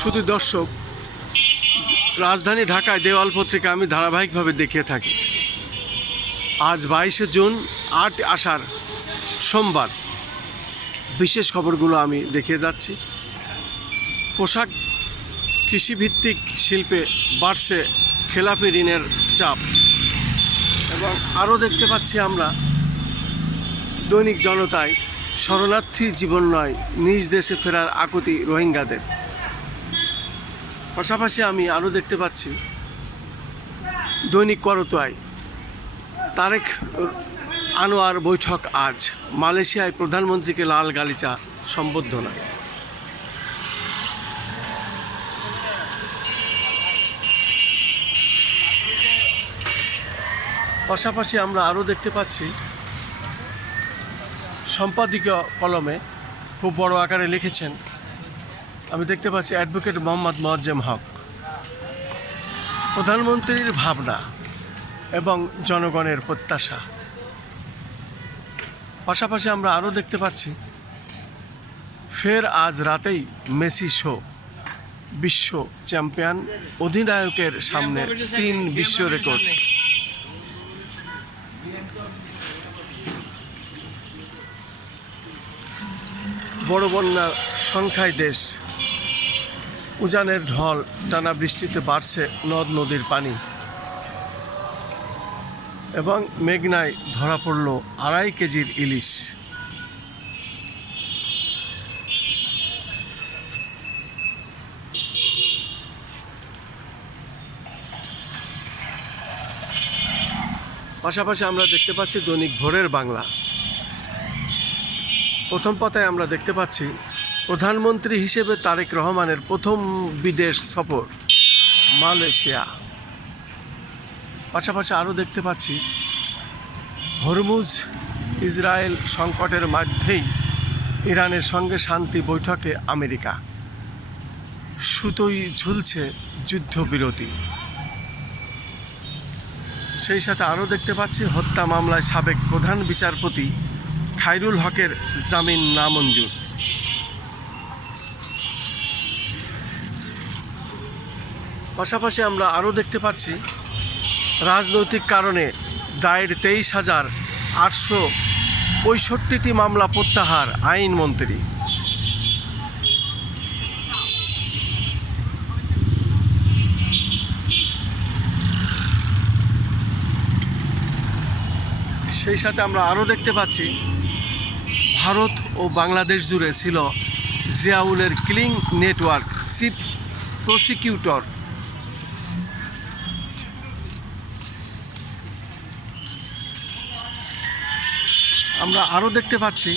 শুধু দর্শক, রাজধানী ঢাকায় দেওয়াল পত্রিকা আমি ধারাবাহিকভাবে দেখিয়ে থাকি। আজ 22শে জুন, 8 আষাঢ়, সোমবার। বিশেষ খবরগুলো আমি দেখিয়ে যাচ্ছি। পোশাক কৃষিভিত্তিক শিল্পে বাড়ছে খেলাপি ঋণের চাপ, এবং আরও দেখতে পাচ্ছি আমরা দৈনিক জনতায় শরণার্থী জীবন নয়, নিজ দেশে ফেরার আকুতি রোহিঙ্গাদের। পাশাপাশি আমি আরও দেখতে পাচ্ছি দৈনিক করতোয়ায় তারেক আনোয়ার বৈঠক আজ, মালয়েশিয়ায় প্রধানমন্ত্রীকে লাল গালিচা সম্বর্ধনা। পাশাপাশি আমরা আরও দেখতে পাচ্ছি সম্পাদকীয় কলমে খুব বড় আকারে লিখেছেন, আমি দেখতে পাচ্ছি অ্যাডভোকেট মোহাম্মদ মোয়াজ্জেম হক, প্রধানমন্ত্রীর ভাবনা এবং জনগণের প্রত্যাশা। পাশাপাশি আমরা আরও দেখতে পাচ্ছি ফের আজ রাতেই মেসি শো, বিশ্ব চ্যাম্পিয়ন অধিনায়কের সামনে 3 বিশ্ব রেকর্ড। বড় বন্যার সংখ্যায় দেশ, উজানের ঢল, টানা বৃষ্টিতে বাড়ছে নদ নদীর পানি, এবং মেঘনায় ধরা পড়ল 2.5 কেজির ইলিশ। পাশাপাশি আমরা দেখতে পাচ্ছি দৈনিক ভোরের বাংলা। প্রথম পাতায় আমরা দেখতে পাচ্ছি প্রধানমন্ত্রী হিসেবে তারেক রহমানের প্রথম বিদেশ সফর মালয়েশিয়া। পাশাপাশি আরও দেখতে পাচ্ছি হরমুজ ইসরায়েল সংকটের মধ্যেই ইরানের সঙ্গে শান্তি বৈঠকে আমেরিকা, সুতোই ঝুলছে যুদ্ধবিরতি। সেই সাথে আরও দেখতে পাচ্ছি হত্যা মামলায় সাবেক প্রধান বিচারপতি খায়রুল হকের জামিন নামঞ্জুর। পাশাপাশি আমরা আরও দেখতে পাচ্ছি রাজনৈতিক কারণে দায়ের 23,865টি মামলা প্রত্যাহার আইনমন্ত্রী। সেই সাথে আমরা আরও দেখতে পাচ্ছি ভারত ও বাংলাদেশ জুড়ে ছিল জিয়াউলের কিলিং নেটওয়ার্ক, চিফ প্রসিকিউটর। আমরা আরও দেখতে পাচ্ছি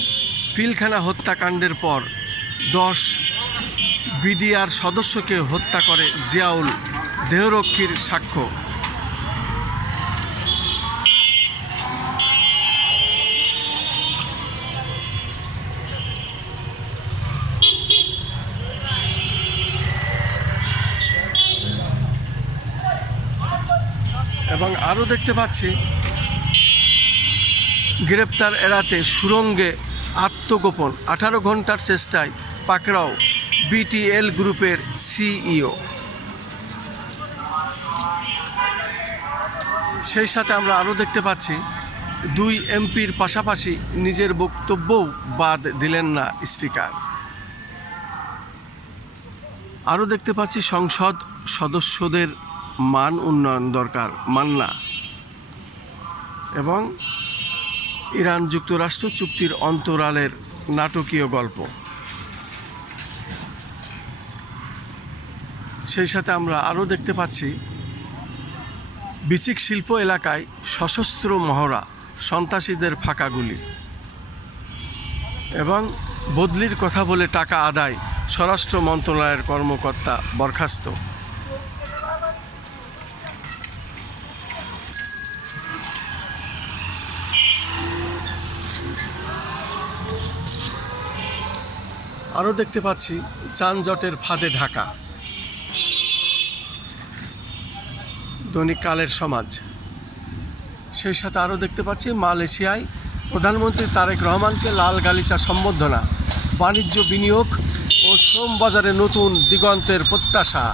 পিলখানা হত্যাকাণ্ডের পর 10 বিডিআর সদস্যকে হত্যা করে জিয়াউল, দেহরক্ষীর সাক্ষ্য। এবং আরও দেখতে পাচ্ছি গ্রেপ্তার এড়াতে সুড়ঙ্গে আত্মগোপন, 18 ঘন্টার চেষ্টায় পাকড়াও বিটিএল গ্রুপের সিইও। সেই সাথে আমরা আরও দেখতে পাচ্ছি 2 এমপির পাশাপাশি নিজের বক্তব্যও বাদ দিলেন না স্পিকার। আরও দেখতে পাচ্ছি সংসদ সদস্যদের মান উন্নয়ন দরকার, মান্না, এবং ইরান যুক্তরাষ্ট্র চুক্তির অন্তরালের নাটকীয় গল্প। সেই সাথে আমরা আরও দেখতে পাচ্ছি বিচিক শিল্প এলাকায় সশস্ত্র মহড়া, সন্ত্রাসীদের ফাঁকা গুলি, এবং বদলির কথা বলে টাকা আদায়, স্বরাষ্ট্র মন্ত্রণালয়ের কর্মকর্তা বরখাস্ত। আরও দেখতে পাচ্ছি যানজটের ফাঁদে ঢাকা, দৈনিক কালের সমাজ। সেই সাথে আরও দেখতে পাচ্ছি মালয়েশিয়ায় প্রধানমন্ত্রী তারেক রহমানকে লাল গালিচা সম্বর্ধনা, বাণিজ্য, বিনিয়োগ ও শ্রম বাজারে নতুন দিগন্তের প্রত্যাশা।